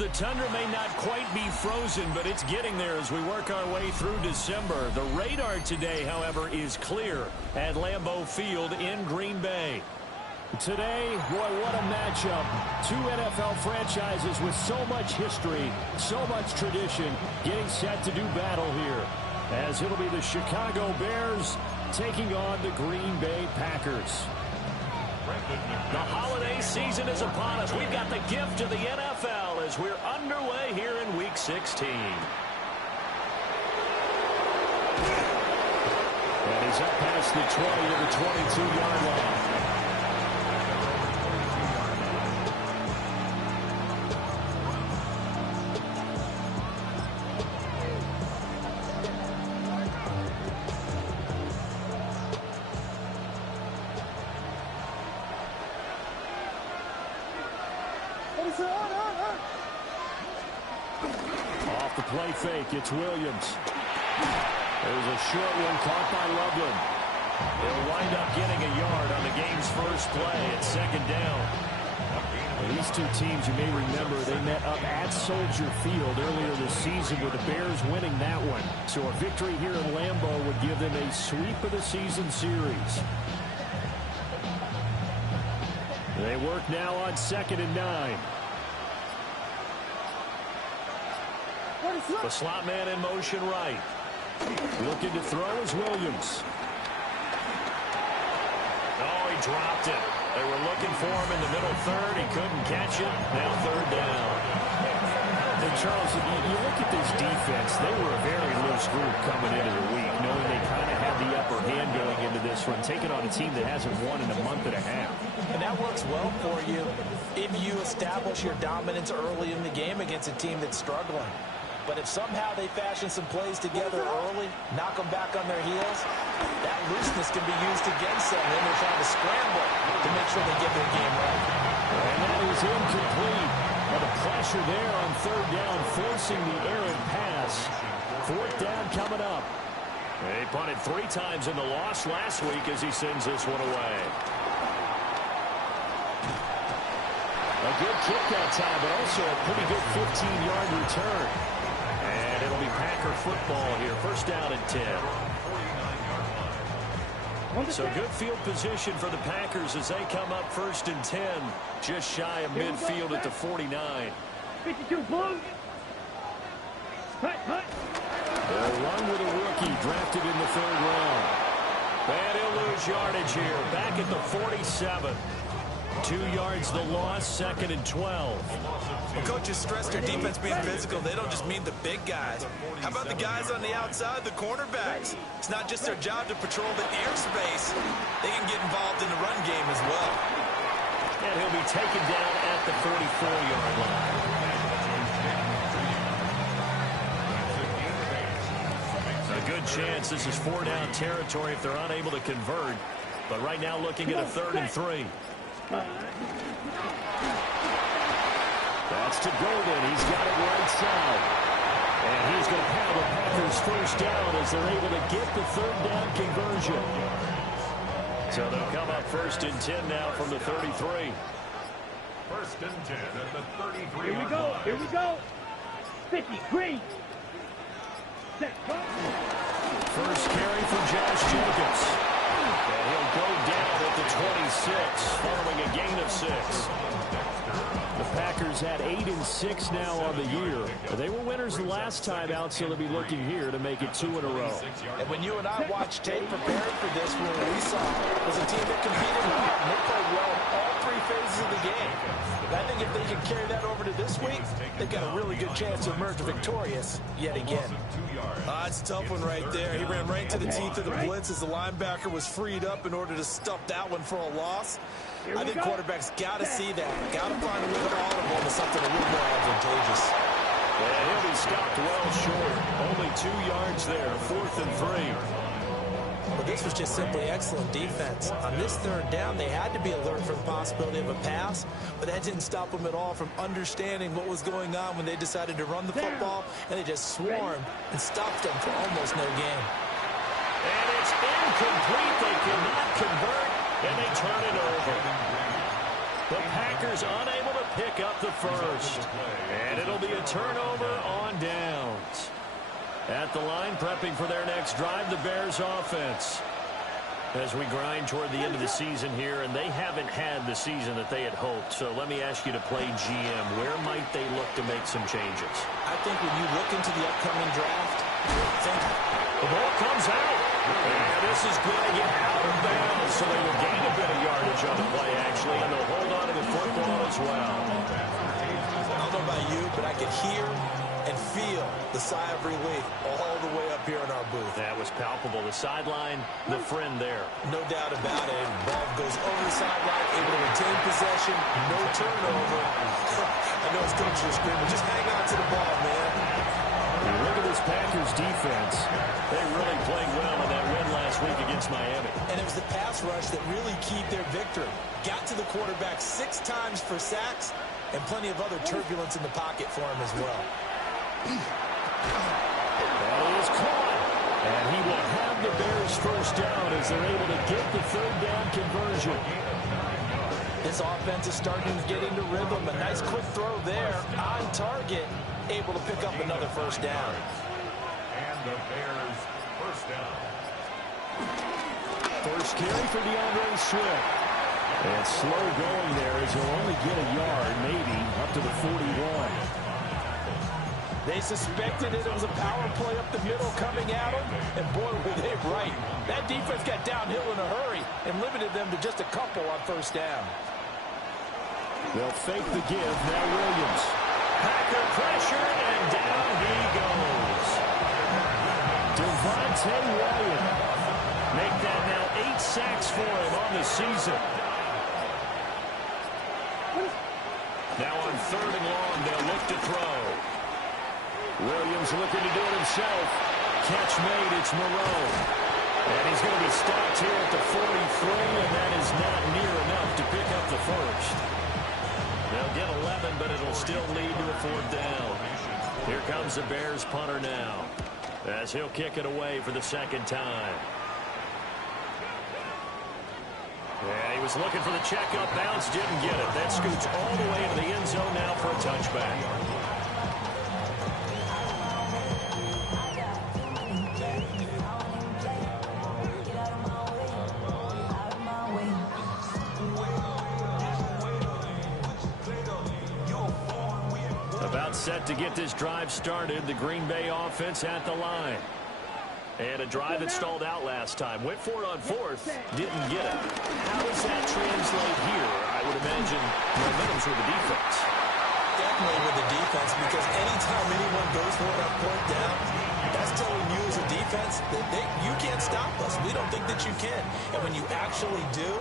The tundra may not quite be frozen, but it's getting there as we work our way through December. The radar today, however, is clear at Lambeau Field in Green Bay. Today, boy, what a matchup. Two NFL franchises with so much history, so much tradition, getting set to do battle here. As it'll be the Chicago Bears taking on the Green Bay Packers. The holiday season is upon us. We've got the gift of the NFL as we're underway here in Week 16. And he's up past the 20 to the 22-yard line. Off the play fake, it's Williams. There's a short one caught by Loveland. They'll wind up getting a yard on the game's first play at second down. These two teams, you may remember, they met up at Soldier Field earlier this season with the Bears winning that one. So a victory here in Lambeau would give them a sweep of the season series. They work now on 2nd and 9. The slot man in motion right. Looking to throw is Williams. Oh, he dropped it. They were looking for him in the middle third. He couldn't catch it. Now third down. And Charles, you look at this defense, they were a very loose group coming into the week, knowing they kind of had the upper hand going into this one, taking on a team that hasn't won in a month and a half. And that works well for you if you establish your dominance early in the game against a team that's struggling. But if somehow they fashion some plays together early, knock them back on their heels, that looseness can be used against them. Then they're trying to scramble to make sure they get their game right. And that is incomplete. Now the pressure there on third down, forcing the errant pass. Fourth down coming up. They punted 3 times in the loss last week as he sends this one away. A good kick that time, but also a pretty good 15-yard return. And it'll be Packer football here. First down and 10. So good field position for the Packers as they come up 1st and 10. Just shy of midfield at the 49. 52 Blues. They'll run with a rookie drafted in the 3rd round. And he'll lose yardage here. Back at the 47. 2 yards the loss, 2nd and 12. Well, coaches stress their defense being physical. They don't just mean the big guys. How about the guys on the outside, the cornerbacks? It's not just their job to patrol the airspace. They can get involved in the run game as well. And he'll be taken down at the 44-yard line. A good chance this is 4-down territory if they're unable to convert. But right now looking at a 3rd and 3. That's to Golden. He's got it right side. And he's going to have the Packers first down as they're able to get the 3rd down conversion. So they'll come up 1st and 10 now from the 33. 1st and 10 at the 33. Here we go. Here we go. 50 green. Set. First carry for Josh Jacobs. And he'll go down at the 26 following a gain of 6. The Packers had 8-6 now on the year. They were winners the last time out, so they'll be looking here to make it 2 in a row. And when you and I watched tape preparing for this, what we saw was a team that competed well. And they played well in all 3 phases of the game. And I think if they can carry that over to this week, they've got a really good chance to emerge victorious yet again. It's a tough one right there. He ran right to the teeth of the blitz as the linebacker was freed up in order to stuff that one for a loss. I think quarterbacks got to see that. Got to find a way to audible into something a little more advantageous. And he'll be stopped well short. Only 2 yards there. 4th and 3. But this was just simply excellent defense. On this 3rd down, they had to be alert for the possibility of a pass, but that didn't stop them at all from understanding what was going on when they decided to run the football, and they just swarmed and stopped them for almost no gain. And it's incomplete. They cannot convert, and they turn it over. The Packers unable to pick up the first. And it'll be a turnover on downs. At the line, prepping for their next drive, the Bears offense. As we grind toward the end of the season here, and they haven't had the season that they had hoped. So let me ask you to play GM. Where might they look to make some changes? I think when you look into the upcoming draft, the ball comes out. And this is going to get out of bounds, so they will gain a bit of yardage on the play, actually, and they'll hold on to the football as well. I don't know about you, but I could hear and feel the sigh of relief all the way up here in our booth. That was palpable. The sideline, the friend there. No doubt about it. Ball goes over the sideline, able to retain possession, no turnover. I know his coaches are screaming, just hang on to the ball, man. Look at this Packers defense. They really played well in that win last week against Miami. And it was the pass rush that really keyed their victory. Got to the quarterback 6 times for sacks, and plenty of other turbulence in the pocket for him as well. That is caught. And he will have the Bears first down as they're able to get the third down conversion. This offense is starting to get into rhythm. A nice quick throw there on target. Able to pick up another first down. And the Bears first down. First carry for DeAndre Swift. And slow going there as he'll only get a yard, maybe up to the 41. They suspected it was a power play up the middle coming at them, and boy, were they right. That defense got downhill in a hurry and limited them to just a couple on first down. They'll fake the give. Now Williams. Packer pressure, and down he goes. Devontae Wyatt. Make that now 8 sacks for him on the season. Now on 3rd and long, they'll look to throw. Williams looking to do it himself. Catch made, it's Moreau. And he's going to be stopped here at the 43, and that is not near enough to pick up the first. They'll get 11, but it'll still lead to a 4th down. Here comes the Bears punter now, as he'll kick it away for the 2nd time. Yeah, he was looking for the checkup bounce, didn't get it. That scoots all the way into the end zone now for a touchback. About set to get this drive started. The Green Bay offense at the line. And a drive that stalled out last time. Went for it on 4th. Didn't get it. How does that translate here? I would imagine momentum's with the defense. Definitely with the defense, because anytime anyone goes for it on 4th down, that's telling you as a defense that you can't stop us. We don't think that you can. And when you actually do,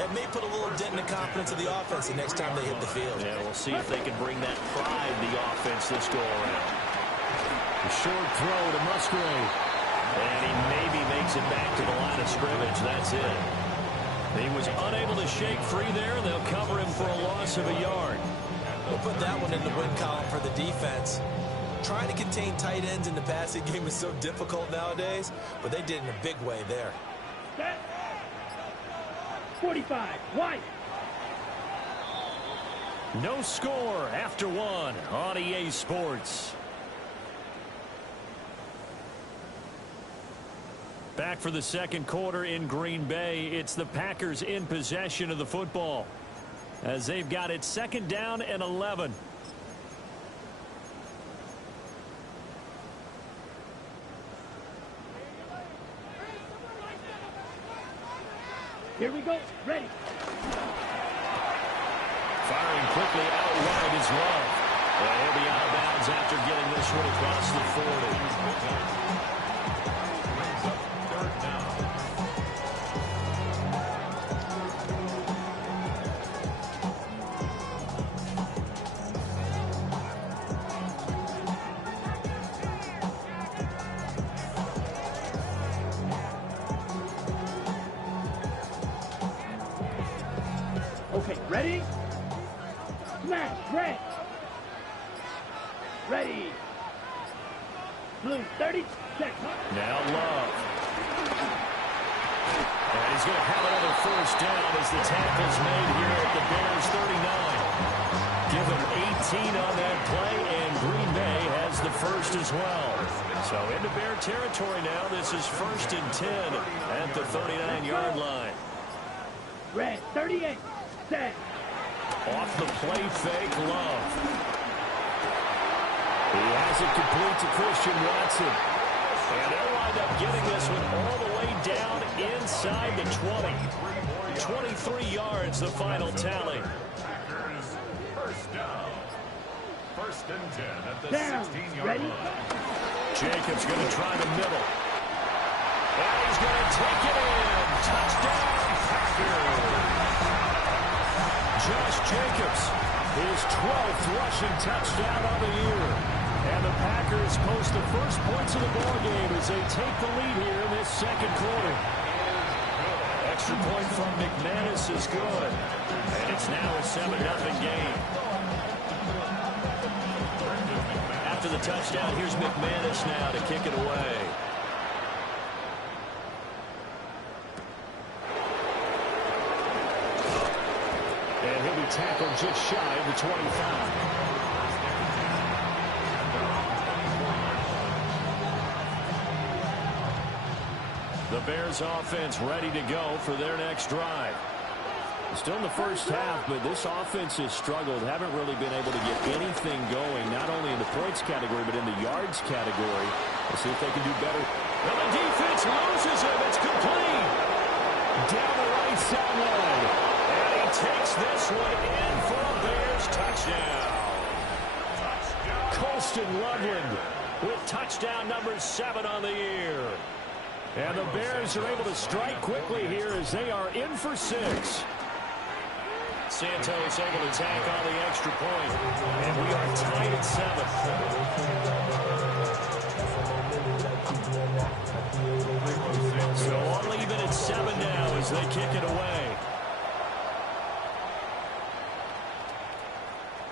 that may put a little dent in the confidence of the offense the next time they hit the field. Yeah, we'll see if they can bring that pride the offense this go-around. A short throw to Musgrave. And he maybe makes it back to the line of scrimmage. That's it. He was unable to shake free there. They'll cover him for a loss of a yard. We'll put that one in the win column for the defense. Trying to contain tight ends in the passing game is so difficult nowadays, but they did in a big way there. 45, White. No score after 1 on EA Sports. Back for the 2nd quarter in Green Bay. It's the Packers in possession of the football, as they've got it 2nd down and 11. Here we go. Ready. Firing quickly out wide is Love. And he'll be out of bounds after getting this one across the 40. Okay, ready? Smash, red. Ready. Blue, 30, check. Now Love. And he's he's going to have another first down as the tackle's made here at the Bears 39. Give him 18 on that play, and Green Bay has the first as well. So into Bear territory now. This is 1st and 10 at the 39-yard line. Red 38, set. Off the play fake, Love. He has it complete to Christian Watson. And they'll wind up getting this one all the way down inside the 20. 23 yards, the final tally. First down. 1st and 10 at the Down. 16-yard Ready? line. Jacobs going to try the middle. And he's going to take it in. Touchdown, Packers. Josh Jacobs, his 12th rushing touchdown of the year. And the Packers post the first points of the ballgame as they take the lead here in this second quarter. Extra point from McManus is good. And it's now a 7-0 game. After the touchdown, here's McManus now to kick it away. And he'll be tackled just shy of the 25. The Bears offense ready to go for their next drive. Still in the first half, but this offense has struggled. Haven't really been able to get anything going, not only in the points category, but in the yards category. Let's see if they can do better. Well, the defense loses him. It's complete. Down the right sideline. And he takes this one in for a Bears touchdown. Colston Loveland with touchdown number 7 on the year. And the Bears are able to strike quickly here as they are in for 6. Santos able to tack on the extra point. And we are tied at 7. So all even at 7 now as they kick it away.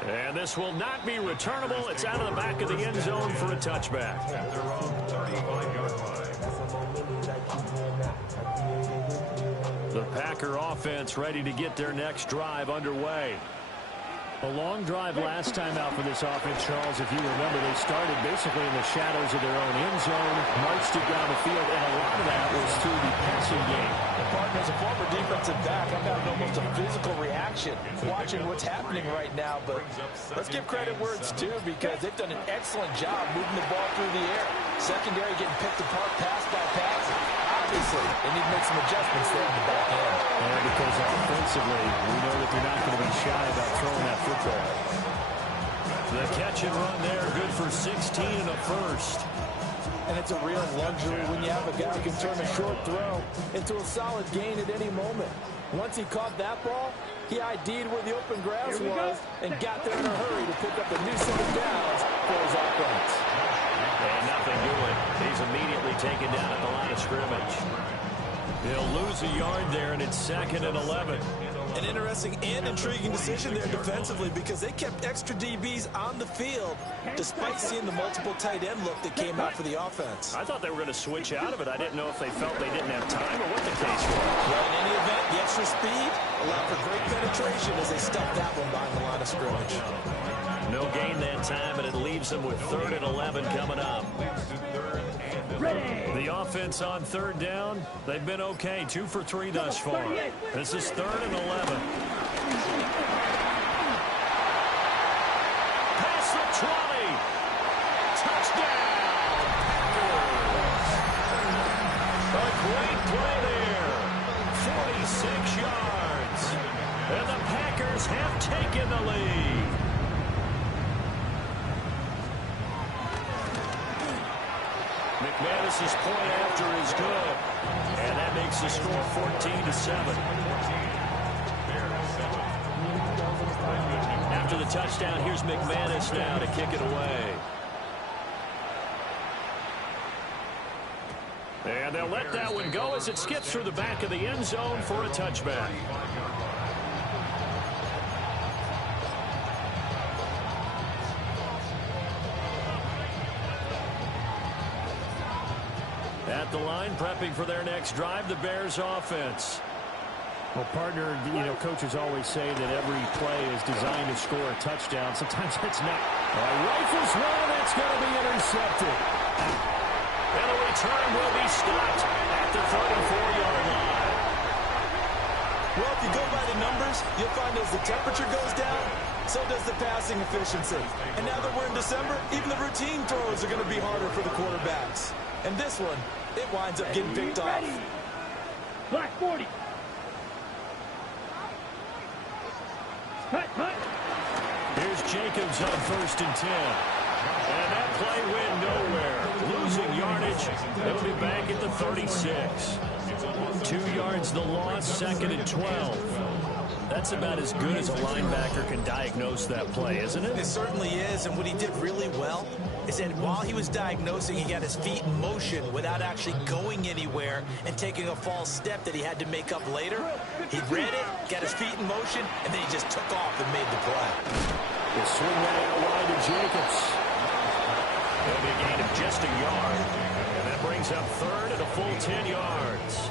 And this will not be returnable. It's out of the back of the end zone for a touchback. At their own 35-yard line. The Packer offense ready to get their next drive underway. A long drive last time out for this offense, Charles. If you remember, they started basically in the shadows of their own end zone, marched it down the field, and a lot of that was through the passing game. Partner, as a former defensive back, I've got almost a physical reaction watching what's happening right now. But let's give credit where it's due, because they've done an excellent job moving the ball through the air. Secondary getting picked apart pass by pass. Obviously, they need to make some adjustments there in the back end. And because offensively, we know that they're not going to be shy about throwing that football. The catch and run there, good for 16 and a first. And it's a real luxury when you have a guy who can turn a short throw into a solid gain at any moment. Once he caught that ball, he ID'd where the open grass was and got there in a hurry to pick up a new set of downs for his offense. And nothing doing. He's immediately taken down at the line of scrimmage. He'll lose a yard there, and it's 2nd and 11. An interesting and intriguing decision there defensively, because they kept extra DBs on the field despite seeing the multiple tight end look that came out for the offense. I thought they were going to switch out of it. I didn't know if they felt they didn't have time or what the case was. Well, in any event, the extra speed allowed for great penetration as they stuffed that one behind the line of scrimmage. No gain that time, and it leaves them with 3rd and 11 coming up. Ready. The offense on 3rd down, they've been okay. 2 for 3 thus far. This is 3rd and 11. Past the 20. Touchdown. A great play there. 46 yards. And the Packers have taken the lead. McManus's point after is good. And that makes the score 14-7. After the touchdown, here's McManus now to kick it away. And they'll let that one go as it skips through the back of the end zone for a touchback. At at the line, prepping for their next drive, the Bears offense. Well, partner, coaches always say that every play is designed to score a touchdown. Sometimes it's not. Rifles one, that's going to be intercepted. And the return will be stopped at the 34-yard line. Well, if you go by the numbers, you'll find as the temperature goes down, so does the passing efficiency. And now that we're in December, even the routine throws are going to be harder for the quarterbacks. And this one, it winds up getting picked off. Black 40. Cut. Here's Jacobs on 1st and 10. And that play went nowhere. Losing yardage. It'll be back at the 36. 2 yards the loss, 2nd and 12. That's about as good as a linebacker can diagnose that play, isn't it? It certainly is, and what he did really well is that while he was diagnosing, he got his feet in motion without actually going anywhere and taking a false step that he had to make up later. He read it, got his feet in motion, and then he just took off and made the play. He'll swing that out wide to Jacobs. It'll be a gain of just a yard. And that brings up 3rd and a full 10 yards.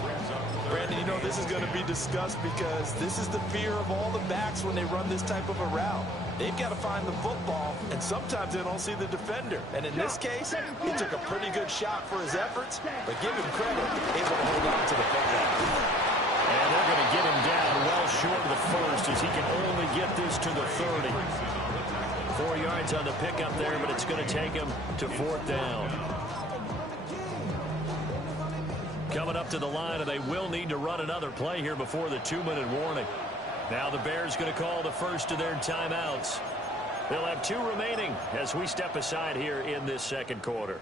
Brandon, this is going to be discussed because this is the fear of all the backs when they run this type of a route. They've got to find the football, and sometimes they don't see the defender. And in this case, he took a pretty good shot for his efforts, but give him credit, able to hold on to the football. And they're going to get him down well short of the first as he can only get this to the 30. 4 yards on the pickup there, but it's going to take him to 4th down. Coming up to the line, and they will need to run another play here before the 2-minute warning. Now the Bears going to call the first of their timeouts. They'll have 2 remaining as we step aside here in this 2nd quarter.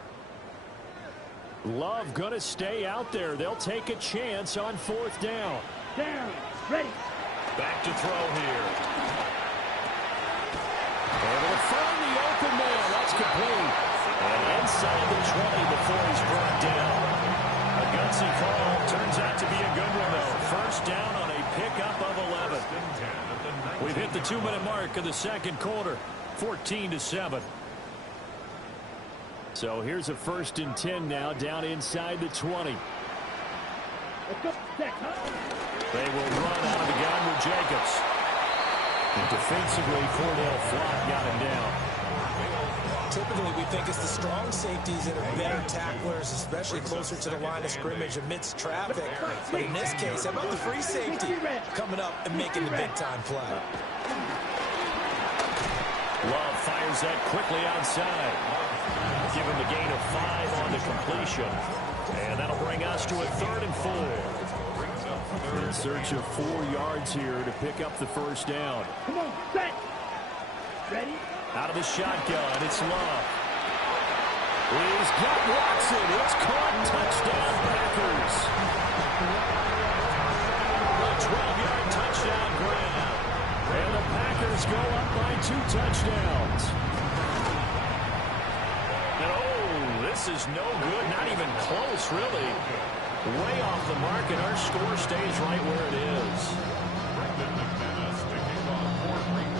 Love going to stay out there. They'll take a chance on 4th down. Down. Ready. Back to throw here. Able to find the open man. That's complete. And inside the 20 before he's brought down. A gutsy call. Turns out to be a good one, though. 1st down on a pickup of 11. We've hit the 2-minute mark of the 2nd quarter. 14-7. So here's a 1st and 10 now down inside the 20. Let's go. They will run out of the gun with Jacobs. And defensively, Cordell Flott got him down. Typically, we think it's the strong safeties that are better tacklers, especially closer to the line of scrimmage amidst traffic. But in this case, how about the free safety coming up and making the big-time play? Love fires that quickly outside. Give him a gain of 5 on the completion. And that'll bring us to a 3rd and 4. In search of 4 yards here to pick up the 1st down. Come on, set. Ready? Out of the shotgun, it's Love. He's got Watson. It's caught. Touchdown, Packers. A 12-yard touchdown grab. And the Packers go up by 2 touchdowns. And this is no good. Not even close, really. Way off the mark, and our score stays right where it is.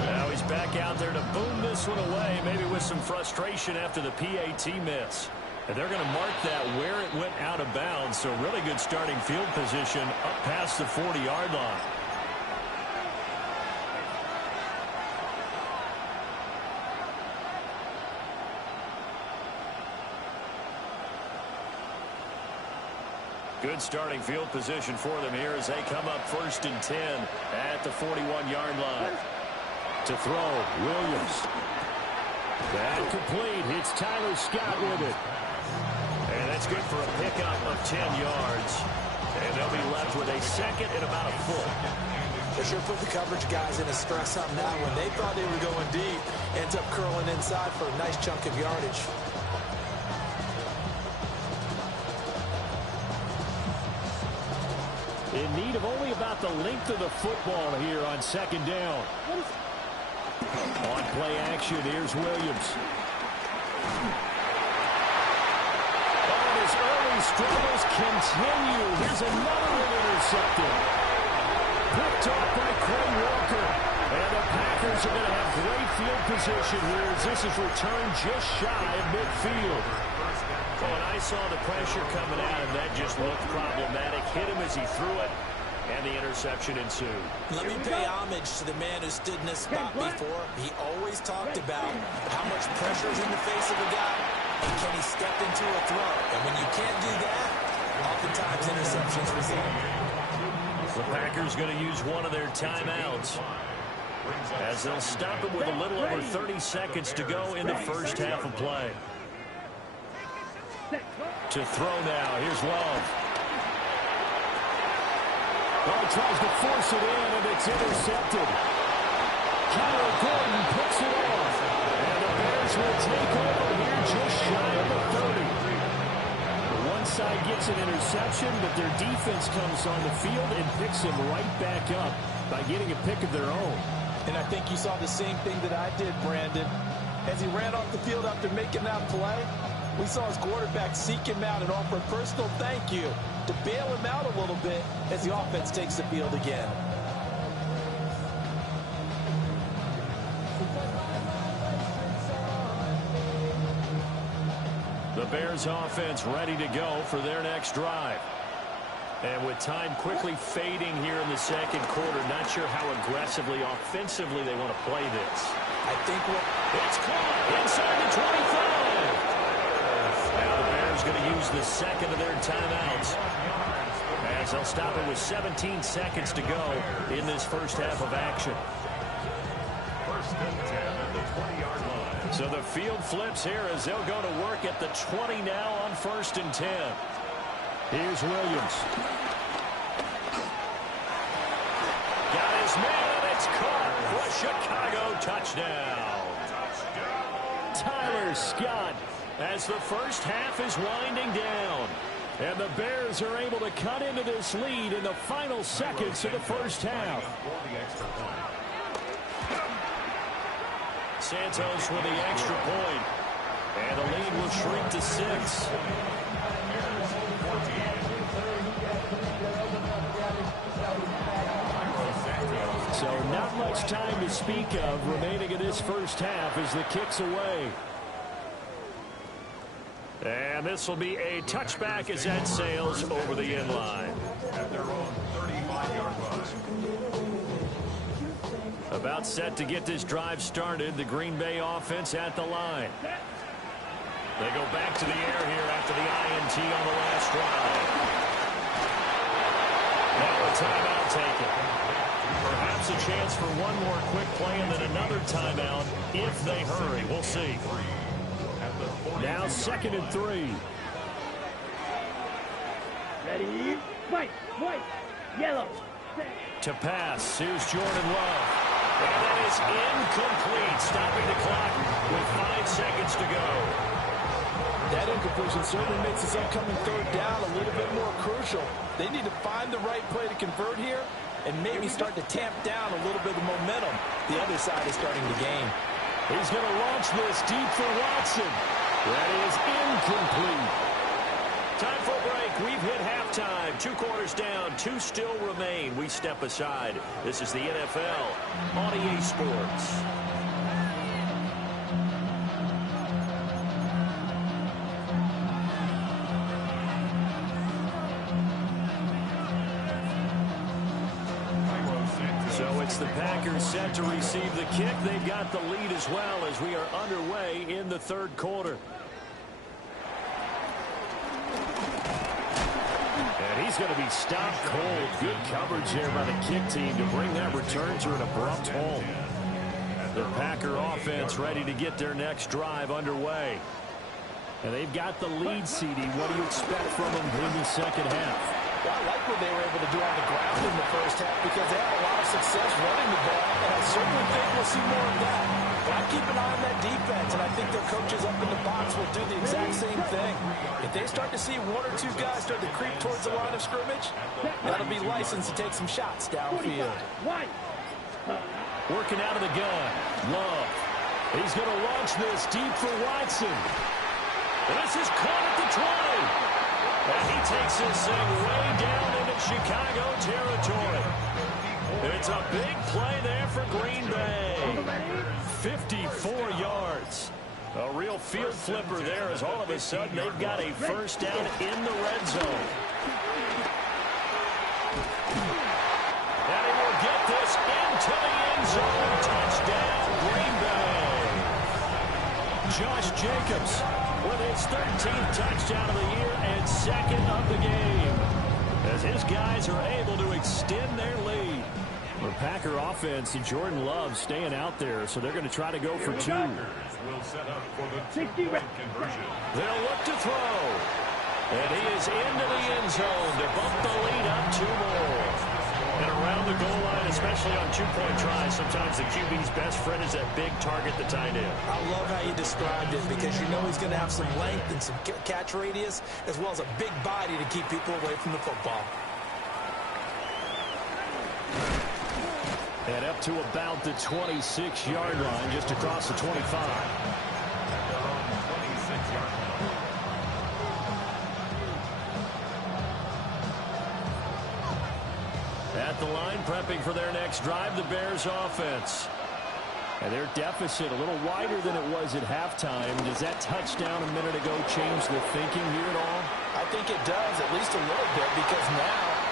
Now he's back out there to boom this one away, maybe with some frustration after the PAT miss. And they're going to mark that where it went out of bounds, so really good starting field position up past the 40-yard line. Good starting field position for them here as they come up 1st and 10 at the 41-yard line. To throw, Williams. That complete. It's Tyler Scott with it. And that's good for a pickup of 10 yards. And they'll be left with a 2nd and about a foot. They sure put the coverage guys in a stress on that one. They thought they were going deep. Ends up curling inside for a nice chunk of yardage. In need of only about the length of the football here on 2nd down. On play action, here's Williams. Oh, his early struggles continue. Here's another one intercepted. Picked off by Quay Walker. And the Packers are going to have great field position here as this is returned just shy of midfield. Oh, a I saw the pressure coming at him. That just looked problematic. Hit him as he threw it, and the interception ensued. Let me pay homage to the man who stood in this spot before. He always talked about how much pressure is in the face of a guy, and can he step into a throw. And when you can't do that, oftentimes interceptions result. The Packers going to use one of their timeouts, as they'll stop it with a little over 30 seconds to go in the first half of play. To throw now. Here's Love. Oh, he tries to force it in, and it's intercepted. Kyler Gordon picks it off. And the Bears will take over here just shy of the 30. The one side gets an interception, but their defense comes on the field and picks them right back up by getting a pick of their own. And I think you saw the same thing that I did, Brandon. As he ran off the field after making that play, we saw his quarterback seek him out and offer a personal thank you to bail him out a little bit as the offense takes the field again. The Bears offense ready to go for their next drive. And with time quickly fading here in the second quarter, not sure how aggressively, offensively they want to play this. I think it's caught inside the 25. Now the Bears going to use the second of their timeouts, as they'll stop it with 17 seconds to go in this first half of action. First and 10 at the 20-yard line. So the field flips here as they'll go to work at the 20 now on first and 10. Here's Williams. Got his man, and it's caught for a Chicago touchdown. Tyler Scott, As the first half is winding down. and the Bears are able to cut into this lead in the final seconds of the first half. Santos with the extra point. And the lead will shrink to 6. So not much time to speak of remaining in this first half as the kick's away. And this will be a touchback as that sails over the end line. At their own 35-yard line. About set to get this drive started. The Green Bay offense at the line. They go back to the air here after the INT on the last drive. Now a timeout taken. Perhaps a chance for one more quick play and then another timeout if they hurry. We'll see. Now 2nd and 3. Ready? White, yellow. To pass, here's Jordan Love. And that is incomplete, stopping the clock with 5 seconds to go. that incompletion certainly makes this upcoming third down a little bit more crucial. They need to find the right play to convert here and maybe start to tamp down a little bit of momentum the other side is starting to gain. He's going to launch this deep for Watson. That is incomplete. Time for a break. We've hit halftime. 2 quarters down. 2 still remain. We step aside. This is the NFL on EA Sports. So it's the Packers set to receive the kick. They've got the lead as well as we are underway in the third quarter. And he's going to be stopped cold. Good coverage there by the kick team to bring that return to an abrupt halt. The Packer offense ready to get their next drive underway. And they've got the lead, CD. What do you expect from them in the second half? Well, I like what they were able to do on the ground in the first half because they had a lot of success running the ball, and I certainly think we'll see more of that. But I keep an eye on that defense, and I think their coaches up in the box will do the exact same thing. If they start to see 1 or 2 guys start to creep towards the line of scrimmage, that'll be licensed to take some shots downfield. Working out of the gun. Love. He's going to launch this deep for Watson. And this is caught at the 20. And he takes this thing way down into Chicago territory. It's a big play there for Green Bay. 54 yards. A real field flipper there as all of a sudden they've got a first down in the red zone. And he will get this into the end zone. Touchdown, Green Bay. Josh Jacobs with his 13th touchdown of the year and second of the game, as his guys are able to extend their lead. The Packer offense and Jordan Love staying out there, so they're going to try to go for two. Will set up for the two-point conversion. They'll look to throw. And he is into the end zone to bump the lead up two more. And around the goal line, especially on two-point tries, sometimes the QB's best friend is that big target, the tight end. I love how you described it, because you know he's going to have some length and some catch radius, as well as a big body to keep people away from the football. And up to about the 26-yard line, just across the 25. At the line, prepping for their next drive, the Bears offense. And their deficit a little wider than it was at halftime. Does that touchdown a minute ago change the thinking here at all? I think it does, at least a little bit, because now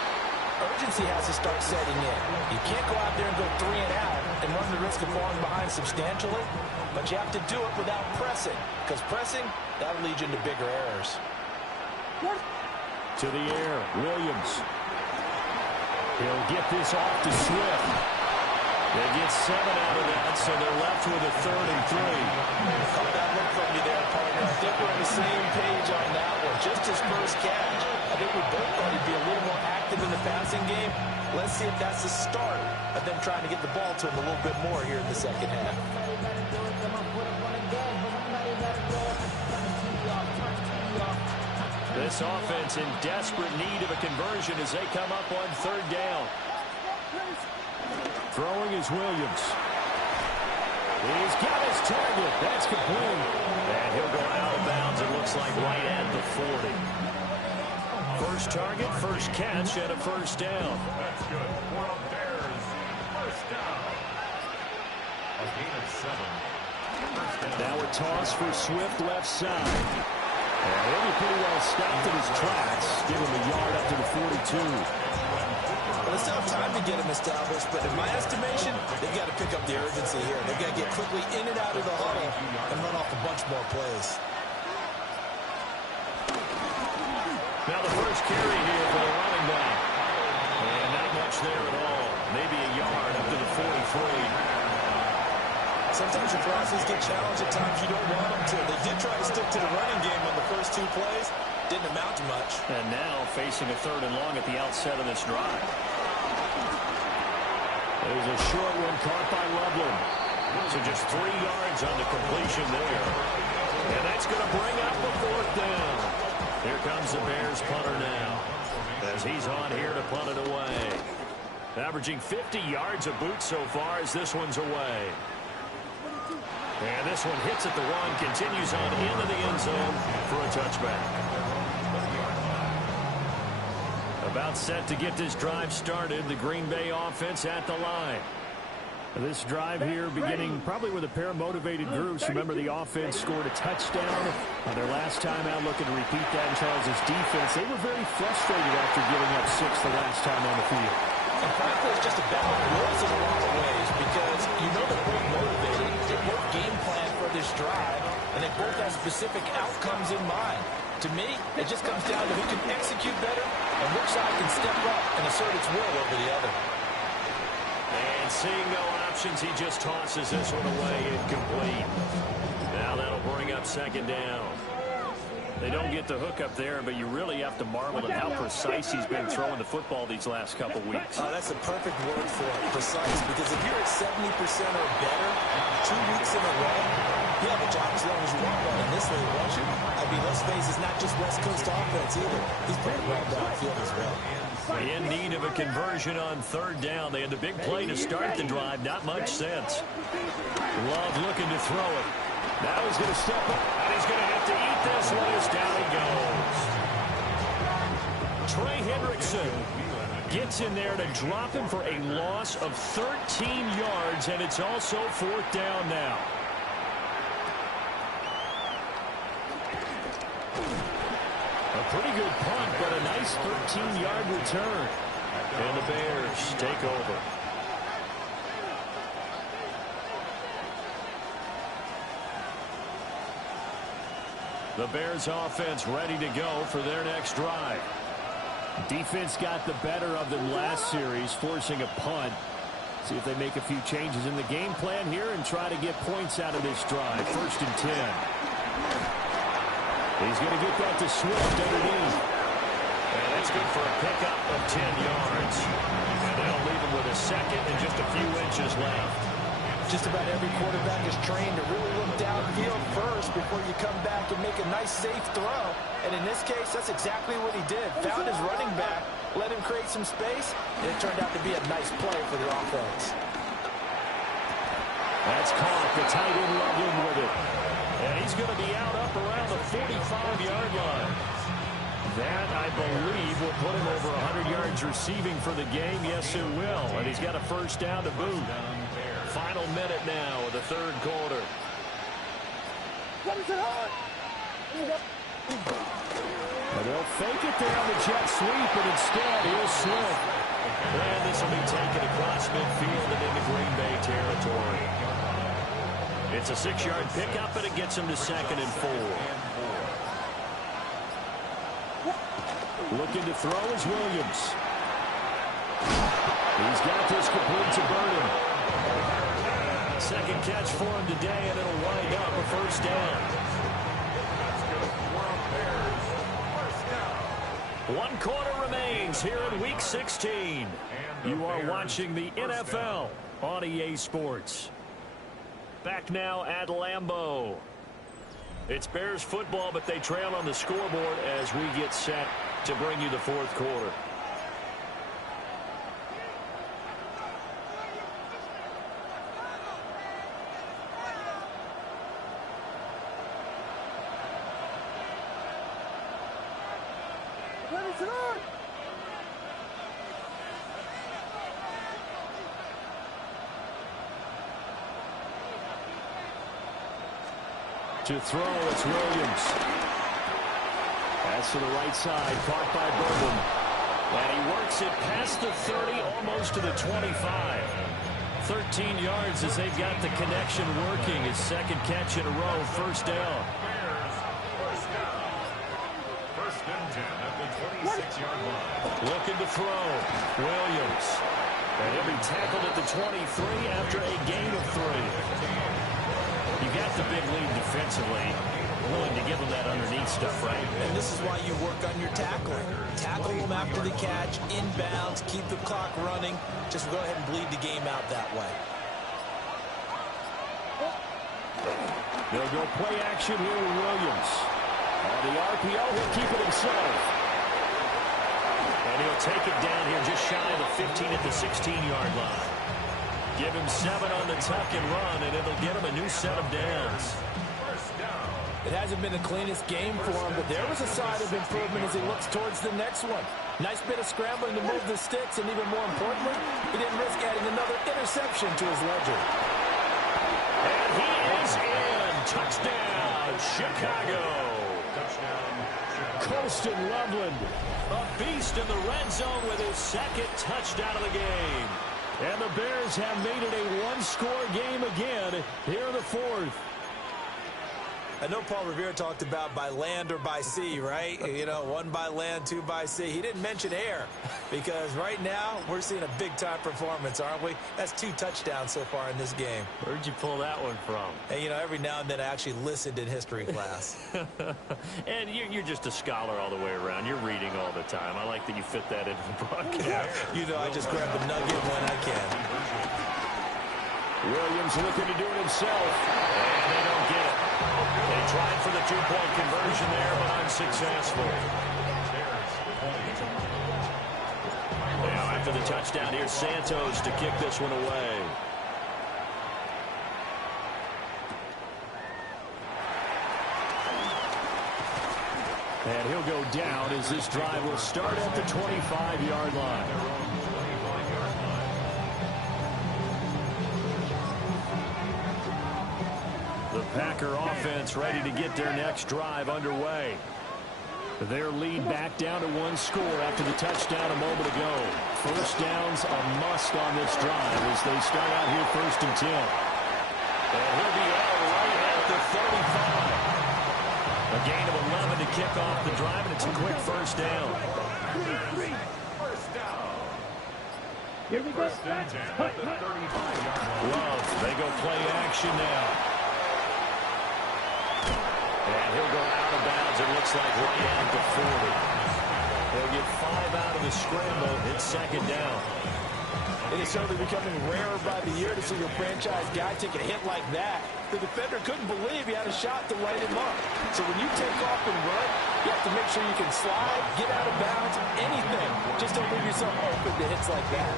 urgency has to start setting in. You can't go out there and go 3 and out and run the risk of falling behind substantially, but you have to do it without pressing, because pressing, that'll lead you into bigger errors. To the air, Williams. He'll get this off to Swift. They get 7 out of that, so they're left with a 3rd and 3. Caught that look from me there, partner. I think we're on the same page on that one. Just his first catch. I think we both thought he'd be a little more active in the passing game. Let's see if that's the start of them trying to get the ball to him a little bit more here in the second half. This offense in desperate need of a conversion as they come up on 3rd down. Throwing is Williams. He's got his target. That's complete. And he'll go out of bounds, it looks like, right at the 40. First target, first catch, and a first down. That's good for the Bears. First down. A gain of 7. First down. Now a toss for Swift left side. And he'll be pretty well stopped in his tracks. Give him a yard up to the 42. Well, they still have time to get him established, but in my estimation, they've got to pick up the urgency here. They've got to get quickly in and out of the huddle and run off a bunch more plays. Now the first carry here for the running back. And not much there at all. Maybe a yard up to the 43. Sometimes your crosses get challenged at times you don't want them to. They did try to stick to the running game on the first 2 plays. Didn't amount to much. And now facing a 3rd and long at the outset of this drive. There's a short one caught by Loveland. So just 3 yards on the completion there. And that's going to bring up a 4th down. Here comes the Bears punter now, as he's on here to punt it away. Averaging 50 yards a boot so far as this one's away. And this one hits at the 1, continues on into the end zone for a touchback. About set to get this drive started, the Green Bay offense at the line. This drive here beginning probably with a pair of motivated groups. Remember, the offense scored a touchdown on their last time out, looking to repeat that in Charles' defense. They were very frustrated after giving up 6 the last time on the field. And frankly, it's just a battle of wills in a lot of ways, because you know they're both motivated. They both game plan for this drive, and they both have specific outcomes in mind. To me, it just comes down to who can execute better and which side can step up and assert its will over the other. And seeing no options, he just tosses this one away, incomplete. Now that'll bring up 2nd down. They don't get the hook up there, but you really have to marvel at how precise he's been throwing the football these last couple weeks. That's a perfect word for it, precise, because if you're at 70% or better 2 weeks in a row, you have a job as long as you want one in this league, won't you? I mean, let's face it, it's not just West Coast offense either. He's playing well downfield as well. In need of a conversion on 3rd down. They had the big play to start the drive. Not much sense. Love looking to throw it. Now he's going to step up, and he's going to have to eat this one as down he goes. Trey Hendrickson gets in there to drop him for a loss of 13 yards, and it's also 4th down now. pretty good punt, but a nice 13-yard return. And the Bears take over. The Bears offense ready to go for their next drive. Defense got the better of them last series, forcing a punt. See if they make a few changes in the game plan here and try to get points out of this drive. 1st and 10. He's going to get that to Swift underneath. And that's good for a pickup of 10 yards. And that'll leave him with a second and just a few inches left. Just about every quarterback is trained to really look downfield first before you come back and make a nice, safe throw. And in this case, that's exactly what he did. Found his running back, let him create some space, and it turned out to be a nice play for the offense. That's caught. The tight end Loveland with it. And he's going to be out up around the 45-yard line. That, I believe, will put him over 100 yards receiving for the game. Yes, it will. And he's got a first down to boot. Final minute now of the 3rd quarter. What is it on? And they'll fake it there on the jet sweep, and instead he'll Swift. And this will be taken across midfield and into Green Bay territory. It's a 6-yard pickup, and it gets him to 2nd and 4. Looking to throw is Williams. He's got this complete to Burden. Second catch for him today, and it'll wind up a first down. 1 quarter remains here in Week 16. You are watching the NFL on EA Sports. Back now at Lambeau. It's Bears football, but they trail on the scoreboard as we get set to bring you the 4th quarter. What is it on? To throw, it's Williams. Pass to the right side, caught by Bourbon. And he works it past the 30, almost to the 25. 13 yards as they've got the connection working. His 2nd catch in a row, first down. First and 10 at the 26-yard line. Looking to throw, Williams. And he'll be tackled at the 23 after a gain of 3. You got the big lead defensively, willing to give them that underneath stuff, right? And this is why you work on your tackling. Tackle them after the catch, inbounds, keep the clock running. Just go ahead and bleed the game out that way. They'll go play action here with Williams. On the RPO, he'll keep it himself. And he'll take it down here just shy of the 15 at the 16-yard line. Give him 7 on the tuck and run, and it'll get him a new set of downs. It hasn't been the cleanest game for him, but there was a sign of improvement as he looks towards the next one. Nice bit of scrambling to move the sticks, and even more importantly, he didn't risk adding another interception to his ledger. And he is in. Touchdown, Chicago. Colston Loveland, a beast in the red zone with his 2nd touchdown of the game. And the Bears have made it a 1-score game again here in the 4th. I know Paul Revere talked about by land or by sea, right? You know, 1 by land, 2 by sea. He didn't mention air because right now we're seeing a big-time performance, aren't we? That's 2 touchdowns so far in this game. Where'd you pull that one from? And, you know, every now and then I actually listened in history class. And you're just a scholar all the way around. You're reading all the time. I like that you fit that into the broadcast. You know, I just grab a nugget when I can. Williams looking to do it himself. And they don't get it. They tried for the 2-point conversion there, but unsuccessful. Now after the touchdown, here's Santos to kick this one away. And he'll go down as this drive will start at the 25-yard line. The Packer offense ready to get their next drive underway. Their lead back down to one score after the touchdown a moment ago. First down's a must on this drive as they start out here 1st and 10. And he'll be out right at the 35. A gain of 11 to kick off the drive, and it's a quick first down. First down. Here we go. First and 10 at the 35-yard line. Love, they go play action now. And he'll go out of bounds, it looks like right at the 40. They'll get 5 out of the scramble. It's second down. It is certainly becoming rarer by the year to see your franchise guy take a hit like that. The defender couldn't believe he had a shot to light him up. So when you take off and run, you have to make sure you can slide, get out of bounds, anything. Just don't leave yourself open to hits like that.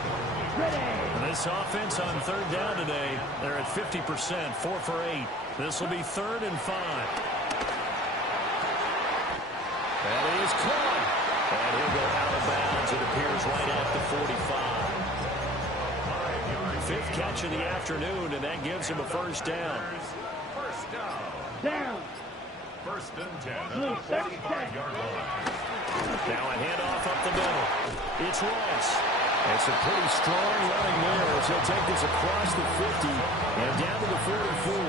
And this offense on third down today, they're at 50%, 4 for 8. This will be 3rd and 5. That is caught. And he'll go out of bounds. It appears right at the 45. 5th catch of the afternoon, and that gives him a first down. First down. Down. First and 10 at the 45-yard line. Now a handoff up the middle. It's Ross. It's a pretty strong running there as he'll take this across the 50 and down to the 44.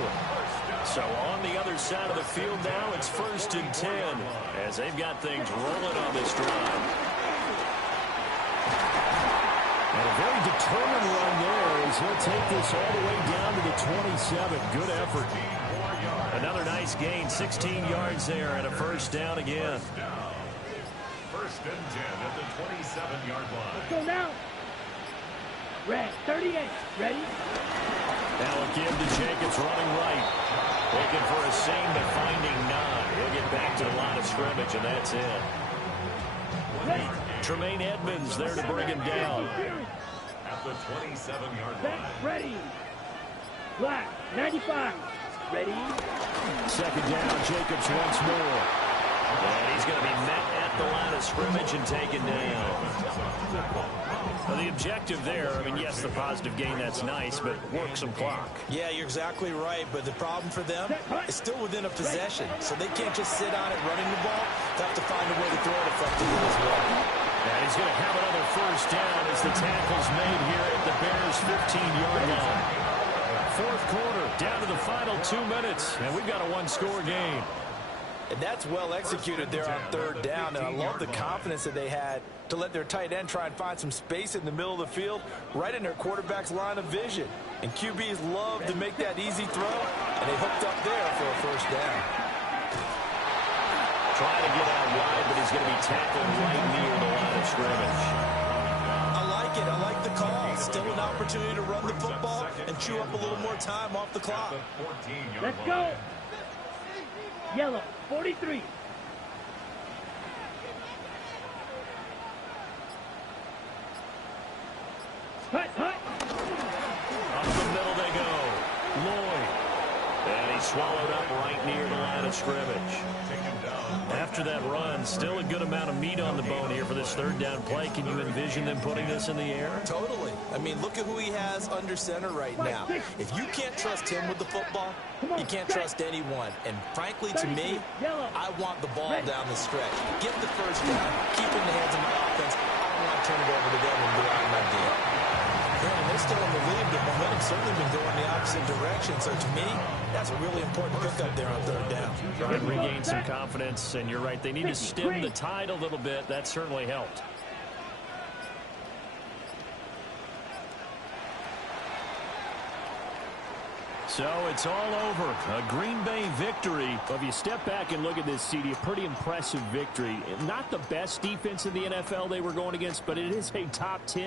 So on the other side of the field now, it's 1st and 10 as they've got things rolling on this drive. And a very determined run there as he'll take this all the way down to the 27. Good effort. Another nice gain, 16 yards there and a first down again. First and 10 at the 27-yard line. Let's go now. Red, 38. Ready? Now a give to Jacobs running right. Looking for a seam but finding none. He'll get back to the line of scrimmage, and that's it. Ready. Tremaine Edmonds there to bring him down. At the 27-yard Set. line. Ready. Black, 95. Ready? Second down, Jacobs once more. And he's going to be met at the line of scrimmage and taken down. Well, the objective there, I mean, yes, the positive gain, that's nice, but work some clock. Yeah, you're exactly right, but the problem for them is still within a possession, so they can't just sit on it running the ball. They have to find a way to throw it effectively as well. And he's going to have another first down as the tackle's made here at the Bears' 15-yard line. 4th quarter, down to the final 2 minutes, and we've got a one-score game. And that's well executed there on 3rd down, and I love the confidence that they had to let their tight end try and find some space in the middle of the field, right in their quarterback's line of vision. And QBs love to make that easy throw, and they hooked up there for a first down. Trying to get out wide, but he's going to be tackled right near the line of scrimmage. I like it. I like the call. Still an opportunity to run the football and chew up a little more time off the clock. Let's go. Yellow, 43. Hut, hut. Up the middle they go. Lloyd. And he's swallowed up right near the line of scrimmage. After that run, still a good amount of meat on the bone here for this 3rd down play. Can you envision them putting this in the air? Totally. I mean, look at who he has under center right now. If you can't trust him with the football, you can't trust anyone. And frankly, to me, I want the ball down the stretch. Get the first down. Keep it in the hands of my offense. I don't want to turn it over to them and go out in my deal. And they're still in the lead. The momentum's certainly been going the opposite direction. So to me, that's a really important pickup there on 3rd down. Trying to regain some confidence, and you're right. They need to stem the tide a little bit. That certainly helped. So it's all over. A Green Bay victory. Well, if you step back and look at this, CD, a pretty impressive victory. Not the best defense in the NFL they were going against, but it is a top 10